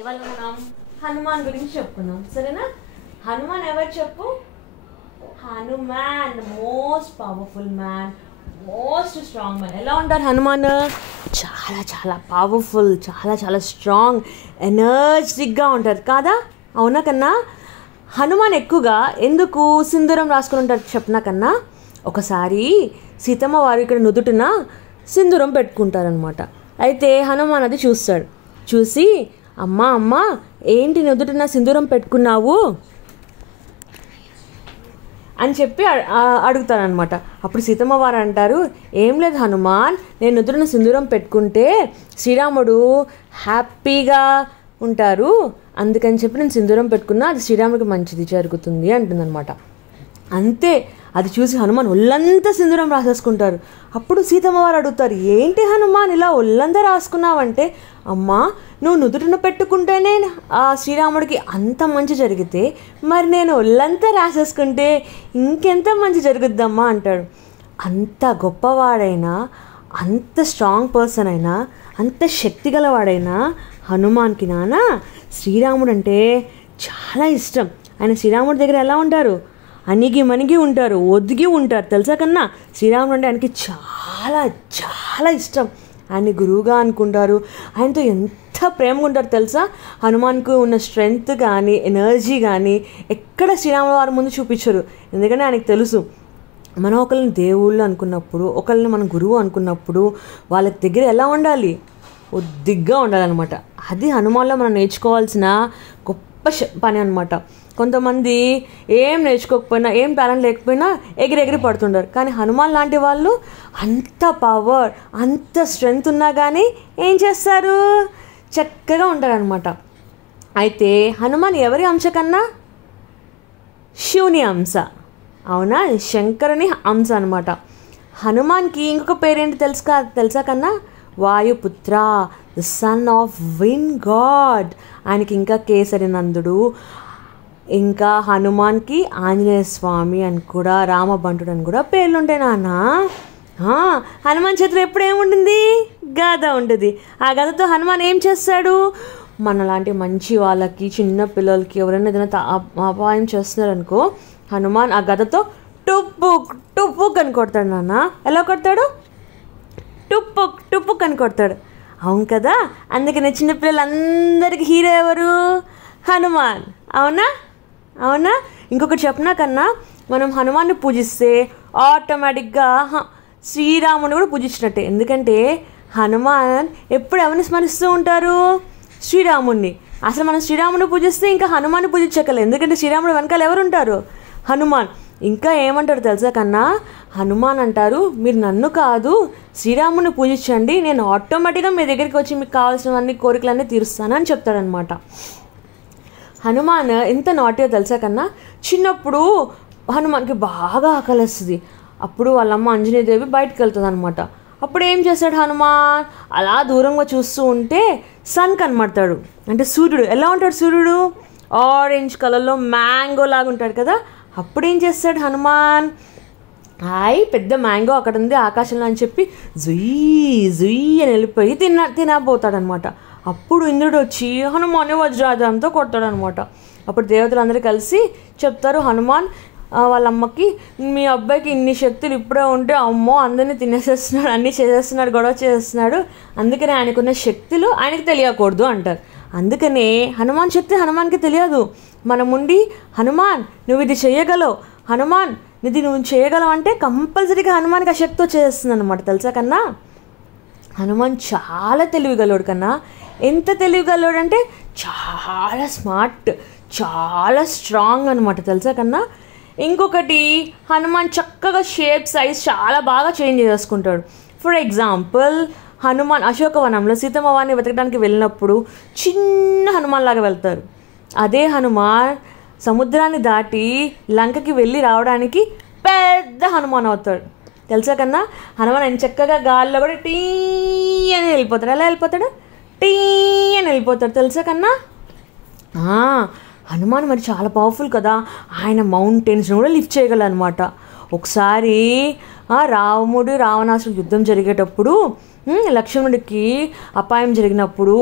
ఇవాళ మనం హనుమాన్ గురించి చెప్పుకుందాం, సరేనా? హనుమాన్ ఎవరు చెప్పు? Hanuman most powerful man, most strong man. ఎలా ఉంటారు హనుమాన్? చాలా చాలా పవర్ఫుల్, చాలా చాలా స్ట్రాంగ్, ఎనర్జెటిక్గా ఉంటారు కాదా? అవునా కన్నా? హనుమాన్ ఎక్కువగా ఎందుకు సింధూరం రాసుకుని ఉంటారు చెప్పినా కన్నా, ఒకసారి సీతమ్మ వారు ఇక్కడ నుదుటిన సింధూరం పెట్టుకుంటారనమాట. అయితే హనుమాన్ అది చూస్తాడు. చూసి అమ్మా అమ్మా ఏంటి నుదుటిన సింధూరం పెట్టుకున్నావు అని చెప్పి అడుగుతారనమాట. అప్పుడు సీతమ్మ వారు అంటారు, ఏం లేదు హనుమాన్, నేను నుదుటిన సింధూరం పెట్టుకుంటే శ్రీరాముడు హ్యాపీగా ఉంటారు, అందుకని చెప్పి నేను సింధూరం పెట్టుకున్నా, అది శ్రీరాముడికి మంచిది జరుగుతుంది అంటుందన్నమాట. అంతే, అది చూసి హనుమాన్ ఒళ్ళంతా సింధూరం రాసేసుకుంటారు. అప్పుడు సీతమ్మ వారు అడుగుతారు, ఏంటి హనుమాన్ ఇలా ఒళ్ళంతా రాసుకున్నావంటే, అమ్మా నువ్వు నుదుటిన పెట్టుకుంటేనే ఆ శ్రీరాముడికి అంత మంచి జరిగితే మరి నేను ఒళ్ళంతా రాసేసుకుంటే ఇంకెంత మంచి జరుగుద్దమ్మా అంటాడు. అంత గొప్పవాడైనా, అంత స్ట్రాంగ్ పర్సన్ అయినా, అంత శక్తి గలవాడైనా హనుమాన్కి నాన్న శ్రీరాముడు అంటే చాలా ఇష్టం. ఆయన శ్రీరాముడి దగ్గర ఎలా ఉంటారు? అణిగి మణిగి ఉంటారు, ఒదిగి ఉంటారు తెలుసా కన్నా. శ్రీరాముడు అంటే ఆయనకి చాలా చాలా ఇష్టం. ఆయన్ని గురువుగా అనుకుంటారు, ఆయనతో ఎంత ప్రేమగా ఉంటారు తెలుసా. హనుమాన్కు ఉన్న స్ట్రెంగ్త్ కానీ ఎనర్జీ కానీ ఎక్కడ శ్రీరాముల వారి ముందు చూపించరు. ఎందుకంటే ఆయనకు తెలుసు, మనం ఒకరిని దేవుళ్ళు అనుకున్నప్పుడు, ఒకరిని మనం గురువు అనుకున్నప్పుడు వాళ్ళ దగ్గర ఎలా ఉండాలి? ఒద్దిగ్గా ఉండాలన్నమాట. అది హనుమాన్లో మనం నేర్చుకోవాల్సిన గొప్ప పని అనమాట. కొంతమంది ఏం నేర్చుకోకపోయినా, ఏం టాలెంట్ లేకపోయినా ఎగిరెగిరి పడుతుంటారు. కానీ హనుమాన్ లాంటి వాళ్ళు అంత పవర్, అంత స్ట్రెంగ్త్ ఉన్నా కానీ ఏం చేస్తారు? చక్కగా ఉంటారనమాట. అయితే హనుమాన్ ఎవరి అంశ కన్నా? శివుని అంశ. అవునా? శంకరుని అంశ అనమాట. హనుమాన్కి ఇంకొక పేరేంటి తెలుసా కన్నా? Vayuputra, the son of wind God. ఆయనకి ఇంకా కేసరి నందుడు, ఇంకా హనుమాన్కి ఆంజనేయ స్వామి అని కూడా, రామబంటుడు అని కూడా పేర్లు ఉంటాయి నాన్న. హనుమాన్ చేతిలో ఎప్పుడు ఏముంటుంది? గద ఉంటుంది. ఆ గదతో హనుమాన్ ఏం చేస్తాడు? మనలాంటి మంచి వాళ్ళకి, చిన్న పిల్లలకి ఎవరైనా ఏదైనా అపాయం చేస్తున్నారనుకో, హనుమాన్ ఆ గదతో టుప్పుక్ టుప్పుక్ అని కొడతాడు నాన్న. ఎలా కొడతాడు? టుప్పుక్ టుప్పుక్ అని కొడతాడు. అవును కదా, అందుకనే చిన్నపిల్లలందరికీ హీరో ఎవరు? హనుమాన్. అవునా? అవునా? ఇంకొకటి చెప్పినా కన్నా, మనం హనుమాన్ని పూజిస్తే ఆటోమేటిక్గా శ్రీరాముని కూడా పూజించినట్టే. ఎందుకంటే హనుమాన్ ఎప్పుడు ఎవరిని స్మరిస్తూ ఉంటారు? శ్రీరాముణ్ణి. అసలు మనం శ్రీరాముని పూజిస్తే ఇంకా హనుమాన్ని పూజించగలం. ఎందుకంటే శ్రీరాముడు వెనకాల ఎవరు ఉంటారు? హనుమాన్. ఇంకా ఏమంటారు తెలుసా కన్నా? హనుమాన్ అంటారు, మీరు నన్ను కాదు శ్రీరాముని పూజించండి, నేను ఆటోమేటిక్గా మీ దగ్గరికి వచ్చి మీకు కావాల్సినవన్నీ కోరికలన్నీ తీరుస్తాను అని చెప్తాడనమాట. హనుమాన్ ఎంత నాటియో తెలుసా కన్నా? చిన్నప్పుడు హనుమాన్కి బాగా ఆకలిస్తుంది. అప్పుడు వాళ్ళమ్మ ఆంజనేయదేవి బయటకు వెళ్తుంది అనమాట. అప్పుడు ఏం చేస్తాడు హనుమాన్? అలా దూరంగా చూస్తూ ఉంటే సన్ కనబడతాడు. అంటే సూర్యుడు. ఎలా ఉంటాడు సూర్యుడు? ఆరెంజ్ కలర్లో మ్యాంగో లాగా ఉంటాడు కదా. అప్పుడు ఏం చేస్తాడు హనుమాన్? పెద్ద మ్యాంగో అక్కడ ఉంది ఆకాశంలో అని చెప్పి జుయ్యి జుయ్యి అని వెళ్ళిపోయి తినబోతాడనమాట. అప్పుడు ఇంద్రుడు వచ్చి హనుమాన్ని వజ్రాయుధంతో కొడతాడనమాట. అప్పుడు దేవతలందరూ కలిసి చెప్తారు హనుమాన్ వాళ్ళ అమ్మకి, మీ అబ్బాయికి ఇన్ని శక్తులు ఇప్పుడే ఉంటే అమ్మో అందరినీ తినేసేస్తున్నాడు, అన్నీ చేసేస్తున్నాడు, గొడవ చేసేస్తున్నాడు, అందుకనే ఆయనకున్న శక్తులు ఆయనకు తెలియకూడదు అంటారు. అందుకనే హనుమాన్ శక్తి హనుమాన్కి తెలియదు. మనముండి హనుమాన్ నువ్వు ఇది చేయగలవు, హనుమాన్ ఇది నువ్వు చేయగలవు అంటే కంపల్సరీగా హనుమాన్కి ఆ శక్తి వచ్చేస్తుంది అనమాట. తెలుసా కన్నా? హనుమాన్ చాలా తెలివిగలడు కన్నా. ఎంత తెలివిగలడు అంటే చాలా స్మార్ట్, చాలా స్ట్రాంగ్ అనమాట. తెలుసా కన్నా? ఇంకొకటి, హనుమాన్ చక్కగా షేప్ సైజ్ చాలా బాగా చేంజ్ చేసుకుంటాడు. ఫర్ ఎగ్జాంపుల్, హనుమాన్ అశోకవనంలో సీతమ్మ వారిని వెతకడానికి వెళ్ళినప్పుడు చిన్న హనుమాన్ లాగా వెళ్తారు. అదే హనుమాన్ సముద్రాన్ని దాటి లంకకి వెళ్ళి రావడానికి పెద్ద హనుమాన్ అవుతాడు. తెలుసా కన్నా? హనుమాన్ ఆయన చక్కగా గాల్లో కూడా టీ అని వెళ్ళిపోతాడు. ఎలా వెళ్ళిపోతాడు? టీ అని వెళ్ళిపోతాడు. తెలుసా కన్నా? హనుమాన్ మరి చాలా పవర్ఫుల్ కదా. ఆయన మౌంటైన్స్ని కూడా లిఫ్ట్ చేయగలనమాట. ఒకసారి రావణాసురుడు యుద్ధం జరిగేటప్పుడు లక్ష్మణుడికి అపాయం జరిగినప్పుడు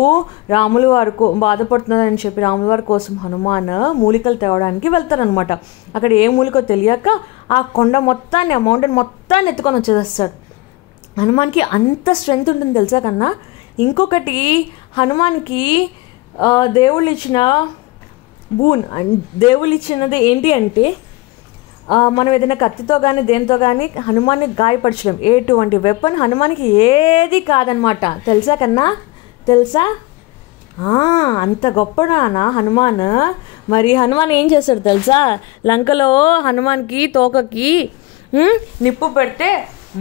రాములు వారు బాధపడుతున్నారని చెప్పి రాముల వారి కోసం హనుమాన్ మూలికలు తేవడానికి వెళ్తారనమాట. అక్కడ ఏ మూలికో తెలియక ఆ కొండ మొత్తాన్ని, ఆ మౌంటైన్ మొత్తాన్ని ఎత్తుకొని వచ్చేస్తాడు. హనుమాన్కి అంత స్ట్రెంగ్త్ ఉంటుంది తెలుసా కన్నా. ఇంకొకటి హనుమాన్కి దేవుళ్ళు ఇచ్చిన దేవుళ్ళు ఇచ్చినది ఏంటి అంటే, మనం ఏదైనా కత్తితో కానీ దేనితో కానీ హనుమాన్ని గాయపరచడం, ఎటువంటి వెపన్ హనుమానికి ఏది కాదనమాట. తెలుసా కన్నా, తెలుసా? అంత గొప్పనా హనుమాన్. మరి హనుమాన్ ఏం చేస్తాడు తెలుసా? లంకలో హనుమాన్కి తోకకి నిప్పు పెడితే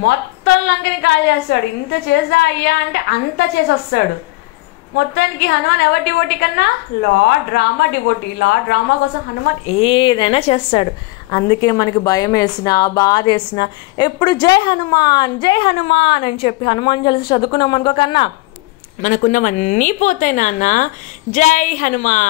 మొత్తం లంకని కాల్ చేస్తాడు. ఇంత చేసా అయ్యా అంటే అంత చేసి వస్తాడు. మొత్తానికి హనుమాన్ ఎవరి డివోటీ కన్నా? Lord Rama devotee. Lord Rama కోసం హనుమాన్ ఏదైనా చేస్తాడు. అందుకే మనకి భయం వేసినా, బాధ వేసినా ఎప్పుడు జై హనుమాన్, జై హనుమాన్ అని చెప్పి హనుమాన్ చాలీసా చదువుకున్నాం అనుకో కన్నా, మనకున్నవన్నీ పోతాయి నాన్న. జై హనుమాన్.